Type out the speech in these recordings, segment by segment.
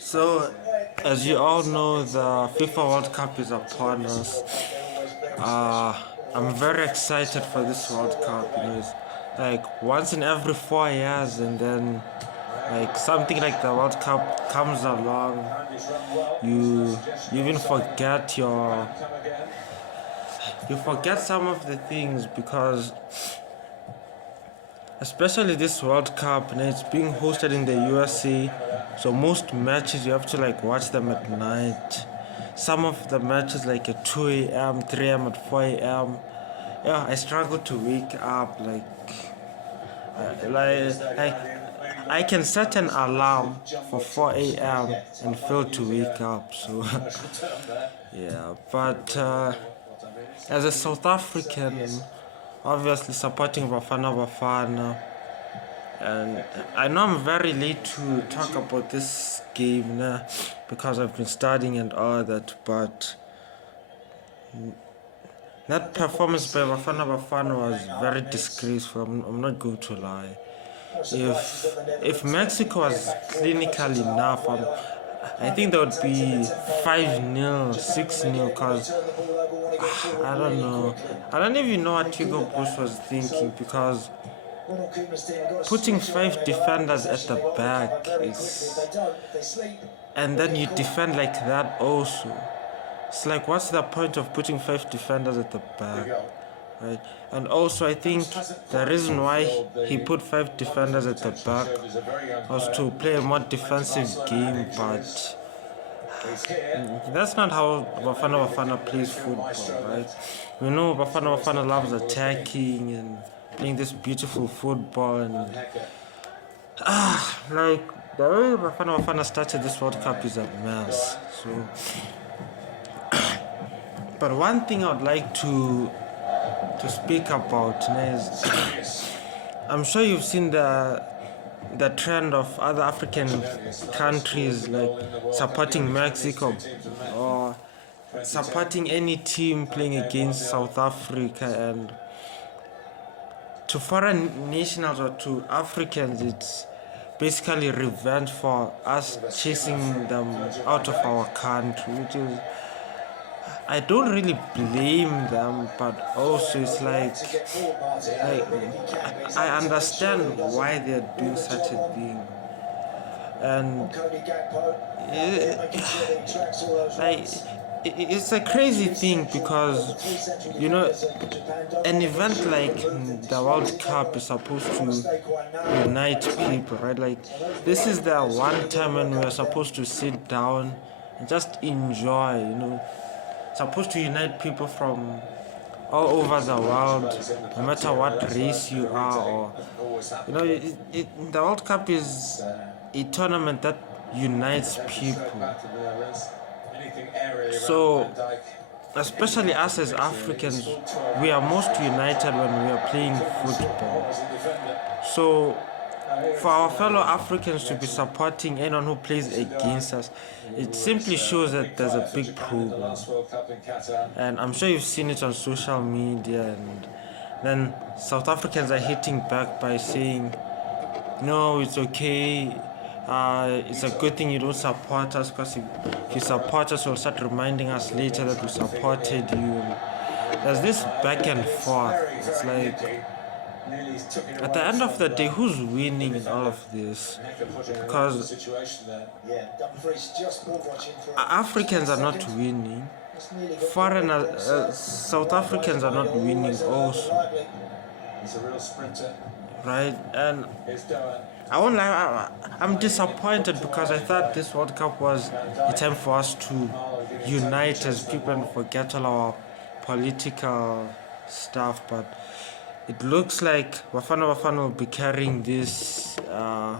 So, as you all know, the FIFA World Cup is upon us. Uh, I'm very excited for this World Cup. It's like once in every 4 years, and then like something like the World Cup comes along, you you even forget some of the things because especially this World Cup, and it's being hosted in the USA. So most matches you have to like watch them at night. Some of the matches like at 2 a.m., 3 a.m., at 4 a.m. Yeah, I struggle to wake up. Like I can set an alarm for 4 a.m. and fail to wake up. So yeah, but as a South African, obviously supporting Bafana Bafana. And I know I'm very late to talk about this game now because I've been studying and all that, but that performance by Bafana Bafana was very disgraceful. I'm not going to lie. If Mexico was clinical enough, I think that would be 5-0, 6-0, because I don't know. I don't even know what Hugo Boss was thinking because putting five defenders at the back is, and then you defend like that also. It's like, what's the point of putting five defenders at the back, right? And also, I think the reason why he put five defenders at the back was to play a more defensive game, but that's not how Bafana Bafana plays football, right? We know Bafana Bafana loves attacking and playing this beautiful football, and like the way Bafana Bafana started this World Cup is a mess. So, but one thing I would like to speak about is I'm sure you've seen the trend of other African countries like supporting Mexico or supporting any team playing against South Africa, and to foreign nationals or to Africans it's basically revenge for us chasing them out of our country, which is, I don't really blame them, but also it's like I understand why they're doing such a thing, and like it's a crazy thing because you know an event like the World Cup is supposed to unite people, right? Like this is the one time when we are supposed to sit down and just enjoy, supposed to unite people from all over the world, no matter what race you are, or the World Cup is a tournament that unites people. So, especially us as Africans, we are most united when we are playing football. So, for our fellow Africans to be supporting anyone who plays against us, it simply shows that there's a big problem. And I'm sure you've seen it on social media, and then South Africans are hitting back by saying, no, it's okay. It's a good thing you don't support us, because if you support us, you'll start reminding us later that we supported you. There's this back and forth. It's like, at the end of the day, who's winning in all of this? Because Africans are not winning. Foreigners, South Africans are not winning also. Right? And I won't lie, I'm disappointed because I thought this World Cup was a time for us to unite as people and forget all our political stuff, but it looks like Bafana Bafana will be carrying this, I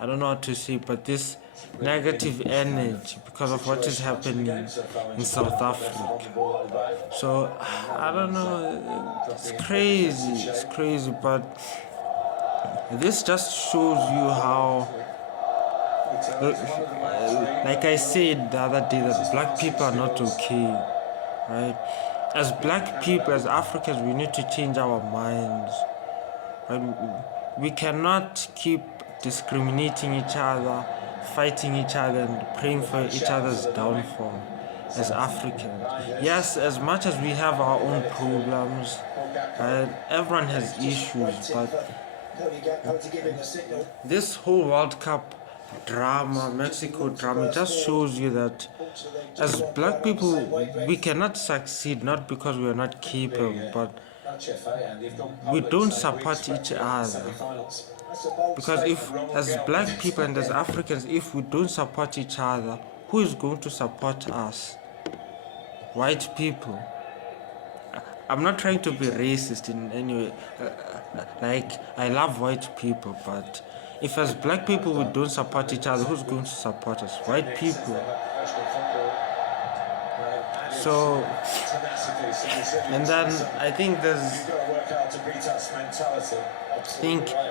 don't know what to say, but this negative energy because of what is happening in South Africa. So, I don't know, it's crazy, but this just shows you how, like I said the other day, that black people are not okay, right? As black people, as Africans, we need to change our minds, right? We cannot keep discriminating each other fighting each other and praying for each other's downfall as Africans. Yes, as much as we have our own problems, everyone has issues, but this whole World Cup drama, Mexico drama, just shows you that as black people, we cannot succeed not because we are not capable, but we don't support each other. Because if, as black people and as Africans, if we don't support each other, who is going to support us? White people. I'm not trying to be racist in any way. Like, I love white people, but if as black people we don't support each other, who's going to support us? White people. So, and then I think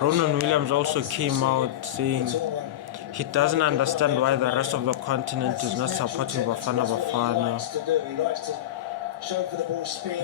Ronan Williams also came out saying he doesn't understand why the rest of the continent is not supporting Bafana Bafana.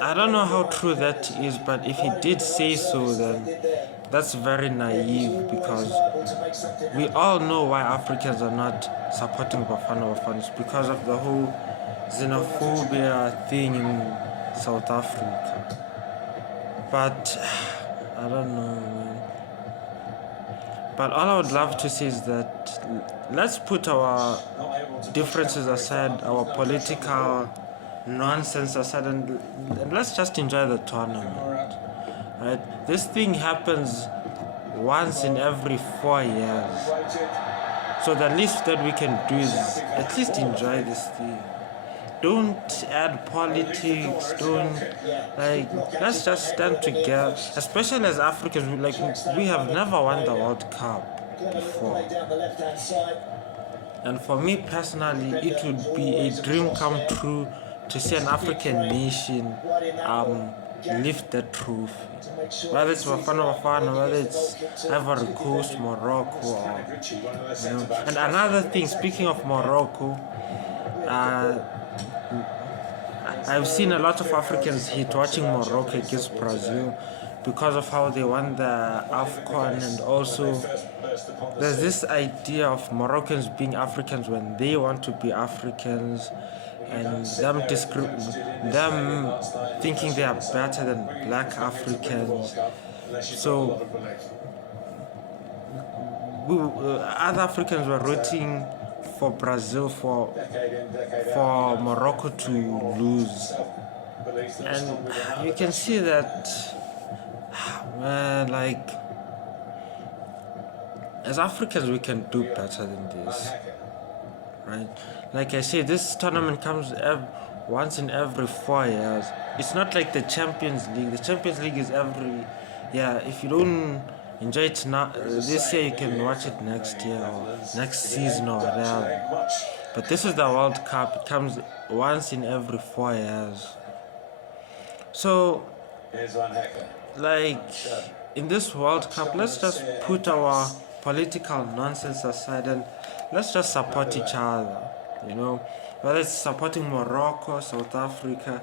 I don't know how true that is, but if he did say so, then that's very naive, because we all know why Africans are not supporting Bafana Bafana. It's because of the whole xenophobia thing in South Africa. But I don't know, man. But all I would love to say is that let's put our differences aside, our political nonsense aside, and let's just enjoy the tournament. Right? This thing happens once in every 4 years. So the least that we can do is at least enjoy this thing. Don't add politics, let's just stand together, especially as Africans. We have never won the World Cup before. And for me personally, it would be a dream come true to see an African nation lift that trophy. Whether it's Bafana Bafana, whether it's Ivory Coast, Morocco, And another thing, speaking of Morocco, I've seen a lot of Africans hate watching Morocco against Brazil because of how they won the AFCON, and also there's this idea of Moroccans being Africans when they want to be Africans, and them thinking they are better than black Africans. So other Africans were rooting for Brazil for Morocco to lose, and you can see that, man, as Africans we can do better than this, right? Like I say, this tournament comes once in every 4 years. It's not like the Champions League. The Champions League is every year. If you don't enjoy it now, this year, you can watch it next year or next season or whatever. But this is the World Cup. It comes once in every 4 years. So, in this World Cup, let's just put our political nonsense aside and let's just support each other. Whether it's supporting Morocco, South Africa,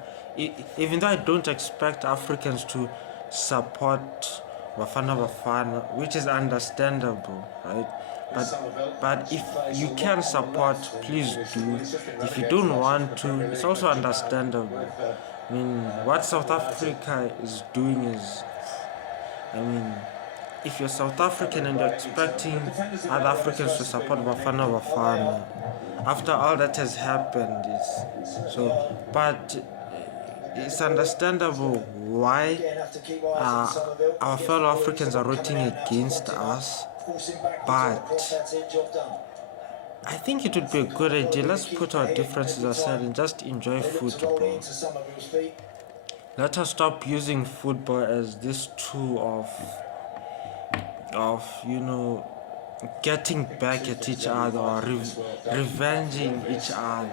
even though I don't expect Africans to support Bafana Bafana, which is understandable, right? But if you can support, please do. If you don't want to, it's also understandable. What South Africa is doing is, if you're South African and you're expecting other Africans to support Bafana Bafana, after all that has happened, but it's understandable why our fellow Africans are rooting against us, but I think it would be a good idea. Let's put our differences aside and just enjoy football. Let us stop using football as this tool of getting back at each other or revenging each other.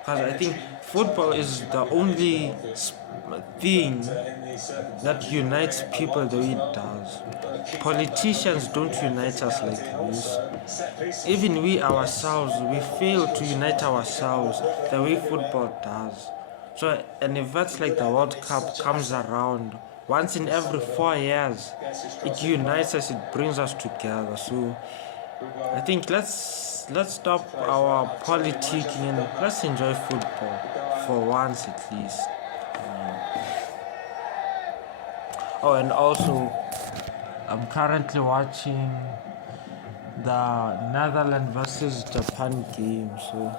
Because I think football is the only thing that unites people the way it does. Politicians don't unite us like this. Even we ourselves, we fail to unite ourselves the way football does. So an event like the World Cup comes around once in every 4 years. It unites us, it brings us together. So I think let's stop our politicking and let's enjoy football for once at least. Oh, and also I'm currently watching the Netherlands versus Japan game, so